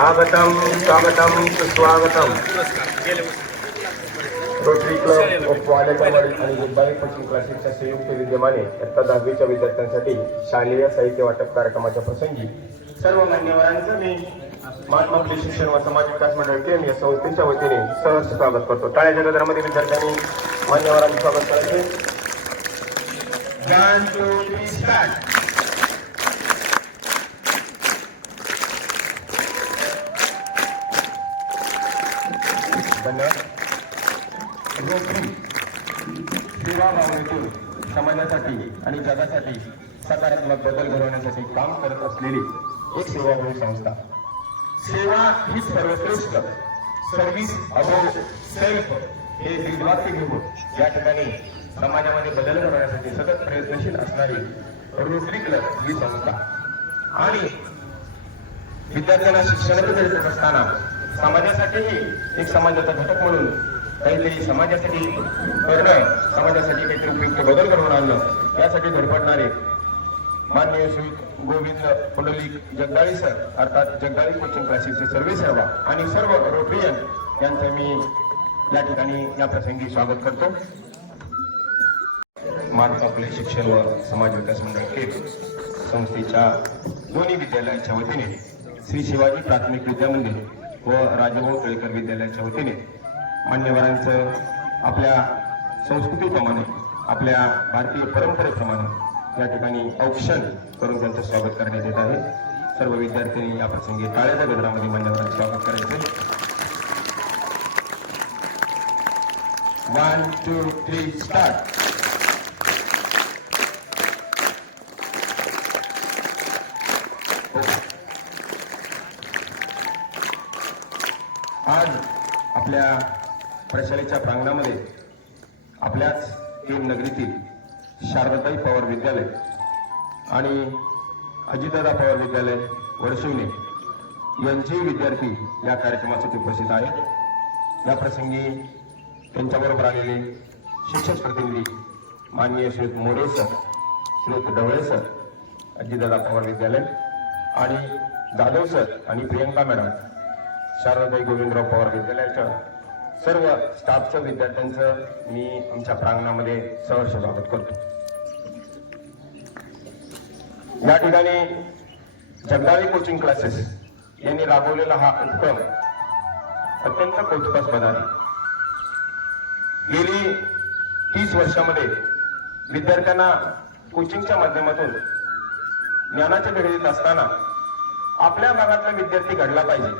स्वागतम स्वागतम सुस्वागतम. रोटरी क्लब ऑफ वालेकरवाडी आणि गुब्बारी कोचिंग क्लासेसच्या संयुक्त विद्यमाने इयत्ता 10वीच्या विद्यार्थ्यांसाठी शालेय साहित्य वाटप कार्यक्रमाच्या प्रसंगी सर्व मान्यवरांचं मी महात्मा फुले शिक्षण व समाज विकास मंडळ केंद्र या संस्थेच्या वतीने सहर्ष स्वागत करतो. टाळ्याच्या गजरामध्ये विद्यार्थ्यांनी मान्यवरांचं स्वागत करायचे. 1 2 3 स्टार्ट. धन्यवाद. रोटरी सेवा भावनेतून समाजासाठी आणि जगासाठी सकारात्मक बदल घडवण्यासाठी काम करत असलेली एक सेवाभावी संस्था. सेवा ही सर्वश्रेष्ठ, सर्व्हिस अबोव सेल्फ हे ब्रीदवाक्य घेऊन या ठिकाणी समाजामध्ये बदल घडवण्यासाठी सतत प्रयत्नशील असणारी रोटरी क्लब ही संस्था आणि विद्यार्थ्यांना शिक्षणात देत असताना समाजासाठीही एक समाजाचा घटक म्हणून काहीतरी समाजासाठी करणं, समाजासाठी काहीतरी उपयुक्त बदल घडवून आणणं यासाठी धडपडणारे माननीय श्री गोविंद पुंडलिक जगदाळे सर अर्थात जगदाळे कोचिंग क्लासेसचे सर्वेसर्वा आणि सर्व रोटरियन यांचं मी या ठिकाणी या प्रसंगी स्वागत करतो. महात्मा फुले शिक्षण व समाज विकास मंडळ केंद्र संस्थेच्या दोन्ही विद्यालयाच्या वतीने श्री शिवाजी प्राथमिक विद्यामंदिर व राजाभाऊ टिळकर विद्यालयाच्या वतीने मान्यवरांचं आपल्या संस्कृतीप्रमाणे आपल्या भारतीय परंपरेप्रमाणे या ठिकाणी औक्षण करून त्यांचं स्वागत करण्यात येत आहे. सर्व विद्यार्थ्यांनी या प्रसंगी टाळ्याच्या गजरामध्ये मान्यवरांचं स्वागत करायचे. 1 2 3 स्टार्ट. आज आपल्या प्रशालेच्या प्रांगणामध्ये आपल्याच केम नगरीतील शारदाताई पवार विद्यालय आणि अजितदादा पवार विद्यालय वडशिवणे यांचे विद्यार्थी या कार्यक्रमासाठी उपस्थित आहेत. या प्रसंगी त्यांच्याबरोबर आलेले शिक्षक प्रतिनिधी माननीय श्री मोरे सर, श्री ढवळे सर, अजितदादा पवार विद्यालय आणि जाधव सर आणि प्रियंका मॅडम शारदाताई गोविंदराव पवार विद्यालयाच्या सर्व स्टाफचं विद्यार्थ्यांचं मी आमच्या प्रांगणामध्ये सहर्ष स्वागत करतो. या ठिकाणी जगदाळे कोचिंग क्लासेस यांनी राबवलेला हा उपक्रम अत्यंत कौतुकास्पद आहे. गेली 30 वर्षामध्ये विद्यार्थ्यांना कोचिंगच्या माध्यमातून ज्ञानाच्या भेटीत असताना आपल्या भागातला विद्यार्थी घडला पाहिजे,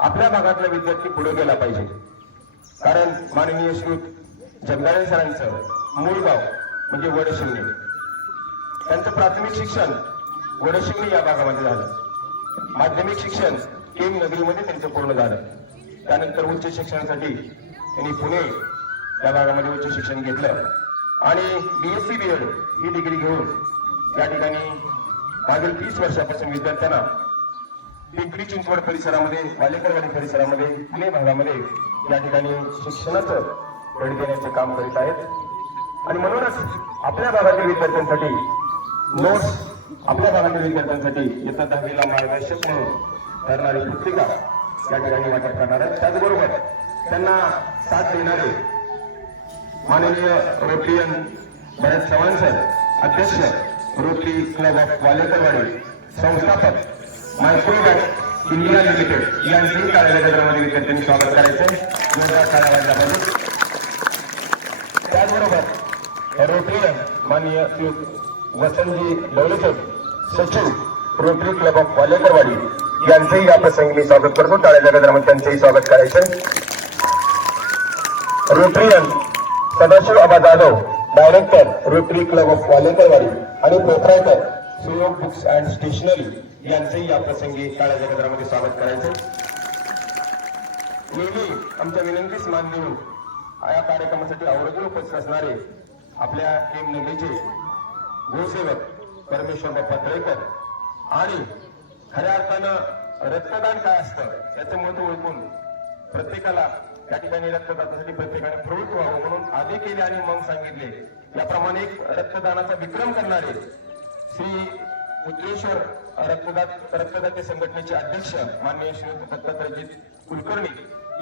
आपल्या भागातला विद्यार्थी पुढे गेला पाहिजे. कारण माननीय श्री जगदाळे सरांचं मूळ गाव म्हणजे वडशिवणे. त्यांचं प्राथमिक शिक्षण वडशिवणे या भागामध्ये झालं. माध्यमिक शिक्षण केम नगरीमध्ये त्यांचं पूर्ण झालं. त्यानंतर उच्च शिक्षणासाठी त्यांनी पुणे या भागामध्ये उच्च शिक्षण घेतलं आणि BSc BEd ही डिग्री घेऊन या ठिकाणी मागील 30 वर्षापासून विद्यार्थ्यांना पिंपरी चिंचवड परिसरामध्ये, वालेकरवाडी परिसरामध्ये, पुणे भागामध्ये या ठिकाणी शिक्षणाचं भेट देण्याचे काम करीत आहेत. आणि म्हणूनच आपल्या भागातील विद्यार्थ्यांसाठी नोट्स, आपल्या भागातील विद्यार्थ्यांसाठी इयत्ता 10वीला मार्गदर्शक म्हणून ठरणारी पुस्तिका या ठिकाणी वाटप करणार आहेत. त्याचबरोबर त्यांना साथ देणारे माननीय रोटरियन भरत चव्हाण सर, अध्यक्ष रोटरी क्लब ऑफ वालेकरवाडी, संस्थापक मायक्रोमॅक्स इंडिया लिमिटेड यांचेही कार्यक्रमामध्ये विद्यार्थ्यांनी स्वागत करायचे. त्याचबरोबर रोटरियन माननीय श्री वसंतजी डवलेकर, सचिव रोटरी क्लब ऑफ वालेकरवाडी यांचेही या प्रसंगी मी स्वागत करतो. टाळ्याच्या गजरामध्ये त्यांचेही स्वागत करायचे. Rotarian Sadashiv Aba Jadhav, director Rotary club of Walekarwadi आणि proprietor Suyog books and stationery यांचेही या प्रसंगी टाळ्याच्या गजरामध्ये स्वागत करायचे. नेहमी आमच्या विनंतीस मान देऊन या कार्यक्रमासाठी आवर्जून उपस्थित असणारे आपल्या केम नगरीचे गोसेवक परमेश्वर बाप्पा तळेकर आणि खऱ्या अर्थानं रक्तदान काय असतं याचं महत्व ओळखून प्रत्येकाला या ठिकाणी रक्तदानासाठी प्रत्येकाने प्रवृत्त व्हावं म्हणून आधी केले आणि मग सांगितले याप्रमाणे एक रक्तदानाचा विक्रम करणारे श्री पुत्रेश्वर रक्तदाते संघटनेचे अध्यक्ष माननीय श्री दत्तात्रयजी कुलकर्णी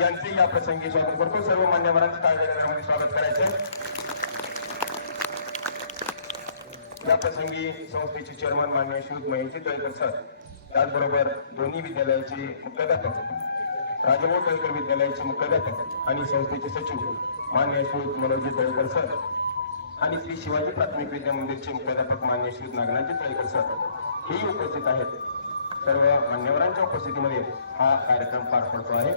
यांचे या प्रसंगी स्वागत करतो. सर्व मान्यवरांचं टाळ्या गजरामध्ये स्वागत करायचं. या प्रसंगी संस्थेचे चेअरमन माननीय श्री महेशजी तळेकर सर, त्याचबरोबर दोन्ही विद्यालयाचे मुख्याध्यापक, राजभाऊ तळेकर विद्यालयाचे मुख्याध्यापक आणि संस्थेचे सचिव माननीय श्री मनोजी तळेकर सर आणि श्री शिवाजी प्राथमिक विद्या मंदिरचे मुख्याध्यापक माननीय श्री नागनाथजी तळेकर सर हेही उपस्थित आहेत. सर्व मान्यवरांच्या उपस्थितीमध्ये हा कार्यक्रम पार पडतो आहे.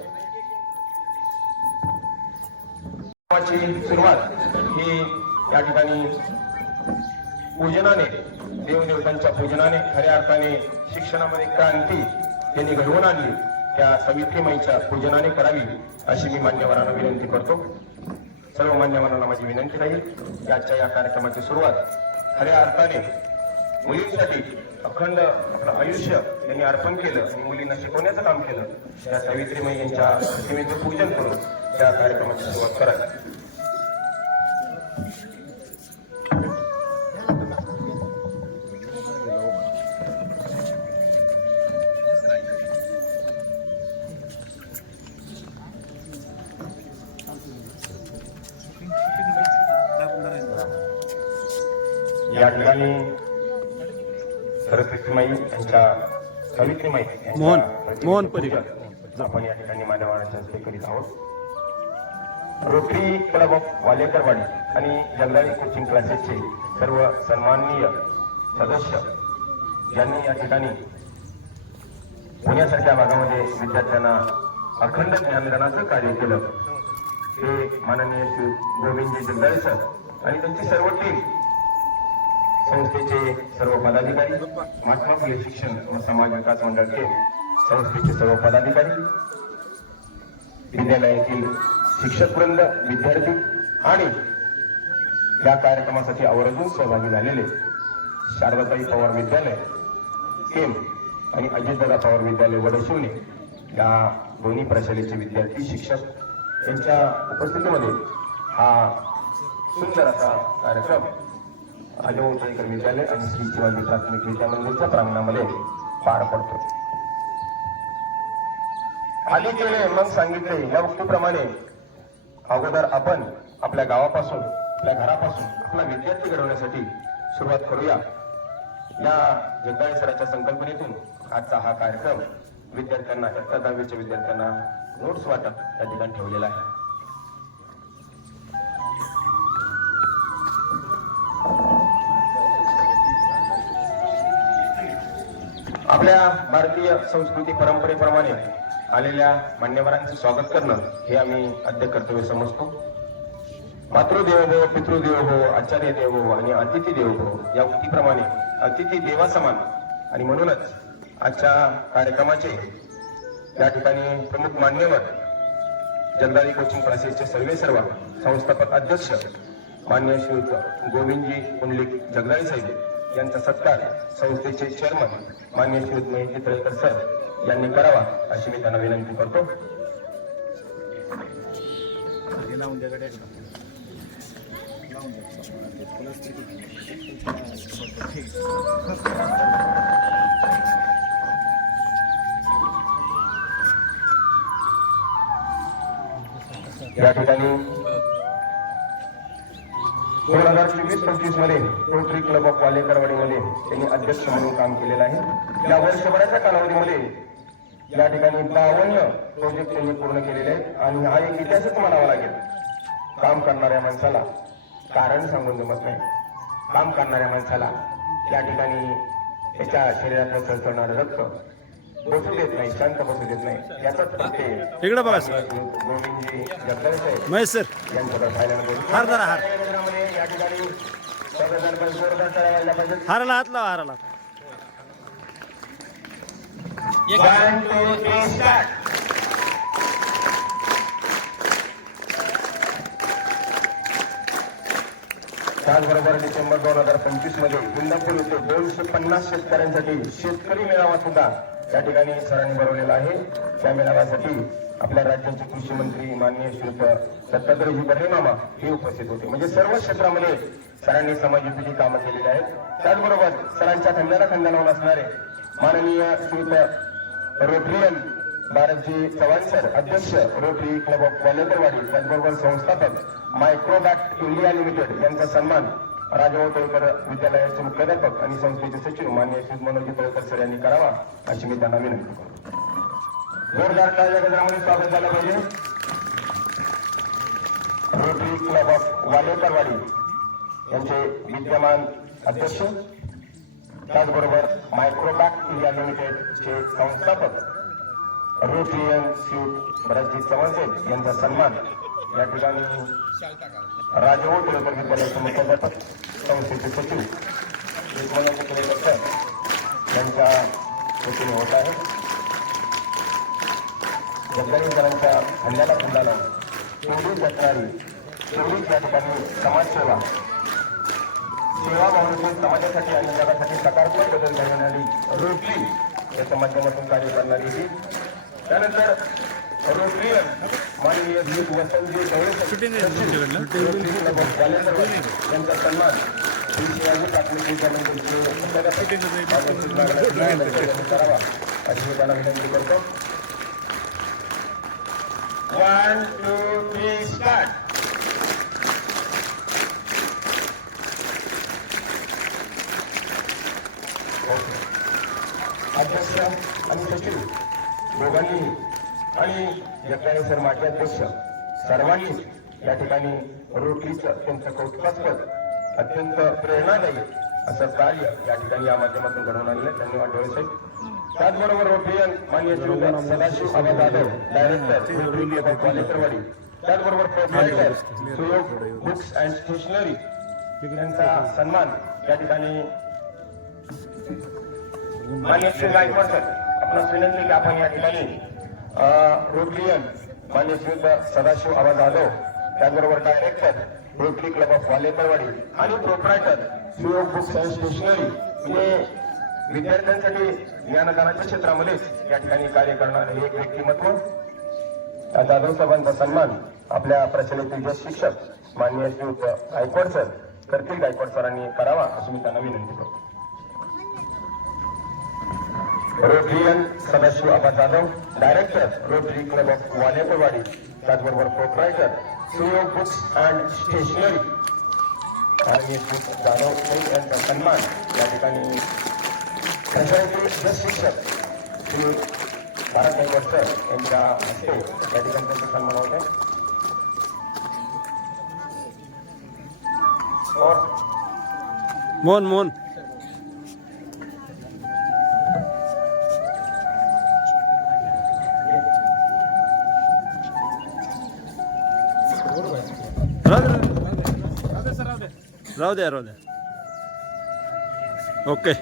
सुरुवात ही या ठिकाणी पूजनाने, देवदेवतांच्या पूजनाने खऱ्या अर्थाने शिक्षणामध्ये क्रांती त्यांनी घडवून आणली त्या सावित्रीमाईच्या पूजनाने करावी अशी मी मान्यवरांना विनंती करतो. सर्व मान्यवरांना माझी विनंती राहील आजच्या या कार्यक्रमाची सुरुवात खऱ्या अर्थाने मुलींसाठी अखंड आपलं आयुष्य त्यांनी अर्पण केलं आणि मुलींना शिकवण्याचं काम केलं त्या सावित्रीमाई यांच्या प्रतिमेचं पूजन करून त्या कार्यक्रमाची सुरुवात करावी. या ठिकाणी सरस्वतीमाई यांच्या सावित्रीमाई मोहन परिवार आपण या ठिकाणी मान्यवरांच्या हस्ते करीत आहोत. रोटरी क्लब ऑफ वालेकरवाडी आणि जगदाळी कोचिंग क्लासेसचे सर्व सन्माननीय सदस्य यांनी या ठिकाणी पुण्यासारख्या भागामध्ये विद्यार्थ्यांना अखंड ज्ञानदानाचं कार्य केलं. ते माननीय श्री गोविंदजी जगदाळे सर आणि त्यांची सर्व टीम, संस्थेचे सर्व पदाधिकारी, महात्मा फुले शिक्षण व समाज विकास मंडळाचे संस्थेचे सर्व पदाधिकारी, विद्यालयातील शिक्षकवृंद, विद्यार्थी आणि या कार्यक्रमासाठी आवर्जून सहभागी झालेले शारदाताई पवार विद्यालय केम आणि अजितदादा पवार विद्यालय वडशिवणे या दोन्ही प्रशालेचे विद्यार्थी, शिक्षक यांच्या उपस्थितीमध्ये हा सुंदर असा कार्यक्रम राजभाऊ तळेकर विद्यालय आणि श्री शिवाजी प्राथमिक विद्या मंदिरच्या प्रांगणामध्ये पार पडतो. आधी केले मग सांगितले या उक्तीप्रमाणे अगोदर आपण आपल्या गावापासून, आपल्या घरापासून आपला विद्यार्थी घडवण्यासाठी सुरुवात करूया. या जगदाळे सरांच्या संकल्पनेतून आजचा हा कार्यक्रम विद्यार्थ्यांना, इयत्ता 10वीच्या विद्यार्थ्यांना नोट्स वाटप या ठिकाणी ठेवलेला आहे. आपल्या भारतीय संस्कृती परंपरेप्रमाणे आलेल्या मान्यवरांचे स्वागत करणं हे आम्ही आद्य कर्तव्य समजतो. मातृदेवो भव, पितृदेवो भव, आचार्य देवो भव आणि अतिथी देवो भव या उक्तीप्रमाणे अतिथी देवा समान आणि म्हणूनच आजच्या कार्यक्रमाचे या ठिकाणी प्रमुख मान्यवर जगदाळी कोचिंग क्लासेसचे सर्व संस्थापक अध्यक्ष माननीय श्री गोविंदजी पुंडलिक जगदाळे साहेब यांचा सत्कार संस्थेचे चेअरमन माननीय श्री महेशजी तळेकर सर यांनी करावा अशी मी त्यांना विनंती करतो. या ठिकाणी 2024-25 मध्ये रोटरी क्लब ऑफ वालेकरवाडीमध्ये त्यांनी अध्यक्ष म्हणून काम केलेलं आहे. या वर्षभराच्या कालावधीमध्ये या ठिकाणी 52 प्रोजेक्ट त्यांनी पूर्ण केलेले आहेत आणि हा एक इतिहासच म्हणावा लागेल. काम करणाऱ्या माणसाला कारण सांगून जमत नाही. काम करणाऱ्या माणसाला या ठिकाणी त्याच्या शरीरातलं चळचळणारं रक्त बसू देत नाही, शांत बसू देत नाही. याचाच प्रत्येक इकडे बघा सर, गोविंदजी जगदाळे साहेब महेश सर यांच्याकडे पाहिल्यानंतर या ठिकाणी हाराला हात लावा, हाराला. त्याचबरोबर डिसेंबर 2025 मध्ये इंदापूर येथे 250 शेतकऱ्यांसाठी शेतकरी मेळावा सुद्धा या ठिकाणी सरांनी भरवलेला आहे. त्या मेळाव्यासाठी आपल्या राज्याचे कृषी मंत्री माननीय श्री दत्तात्रयजी बर्रे मामा हे उपस्थित होते. म्हणजे सर्व क्षेत्रामध्ये सरांनी समाजयुतीची कामं केलेली आहेत. त्याचबरोबर सरांच्या खांद्याला खांदा लावून असणारे माननीय श्रीयुत रोटरियन भारतजी चव्हाण सर, अध्यक्ष रोटरी क्लब ऑफ वालेकरवाडी, त्याचबरोबर संस्थापक मायक्रोबॅक्ट इंडिया लिमिटेड यांचा सन्मान राजाभाऊ तळेकर विद्यालयाचे मुख्याध्यापक आणि संस्थेचे सचिव माननीय श्री मनोजी तळेकर सर यांनी करावा अशी मी त्यांना विनंती करतो. जोरदार टाळ्या गजरामध्ये स्वागत झालं पाहिजे. रोटरी क्लब ऑफ वालेकरवाडी यांचे विद्यमान अध्यक्ष, त्याचबरोबर मायक्रोबॅक्ट इंडिया लिमिटेडचे संस्थापक रोटरियन श्री भरतजी चव्हाण यांचा सन्मान या ठिकाणी राजाभाऊ तळेकर विद्यालयाचे मुख्याध्यापक संस्थेचे सचिव मनोज तळेकर सर यांच्या वतीने होत आहे. जगदाळी सरांच्या हल्ल्याला खांदा लावून तेवढीच जगणारी, तेवढीच या ठिकाणी समाजसेवा, सेवा भावनेतून समाजासाठी आणि जगासाठी सकारात्मक बदल घडवणारी रोटरी याच्या माध्यमातून कार्य करणारी ही. त्यानंतर रोटरियन माननीय श्री वसंतजी यांचा सन्मान श्री शिवाजी पाटले करावा अशी मी त्यांना विनंती करतो. 1, 2, 3 स्टार्ट. अध्यक्ष आणि सचिव दोघांनी आणि जगदाळे सर माजी अध्यक्ष सर्वांनी या ठिकाणी रोटरीचं अत्यंत कौतुकास्पद, अत्यंत प्रेरणादायी असं कार्य या ठिकाणी या माध्यमातून घडवून आणलं. धन्यवाद डोळे साहेब. त्याचबरोबर रोटरियन माननीय Shri Sadashiv Aba Jadhav, director Rotary club of Walekarwadi, त्याचबरोबर proprietor Suyog books and stationery यांचा सन्मान या ठिकाणी माननीय श्री गायकवाड सर, आपणास विनंती की आपण या ठिकाणी रोटरियन माननीय श्री सदाशिव आबा जाधव, त्याचबरोबर director Rotary club of Walekarwadi आणि proprietor Suyog books and stationery म्हणजे विद्यार्थ्यांसाठी ज्ञानदानाच्या क्षेत्रामध्येच या ठिकाणी कार्य करणारे एक व्यक्तिमत्व जाधव साहेबांचा सन्मान आपल्या प्रचलित ज्येष्ठ शिक्षक माननीय श्री गायकवाड सर करतील, गायकवाड सरांनी करावा अशी मी त्यांना विनंती करतो. Rotarian Sadashiv Aba Jadhav, director Rotary club of Walekarwadi, त्याचबरोबर proprietor Suyog books and stationery आणि जाधव यांचा सन्मान या ठिकाणी प्रशासकीय शिक्षक श्री भारत गायकवाड सर यांच्या हस्ते या ठिकाणी त्यांचा सन्मान होत आहे. मोहन मोहन राहू द्या. ओके.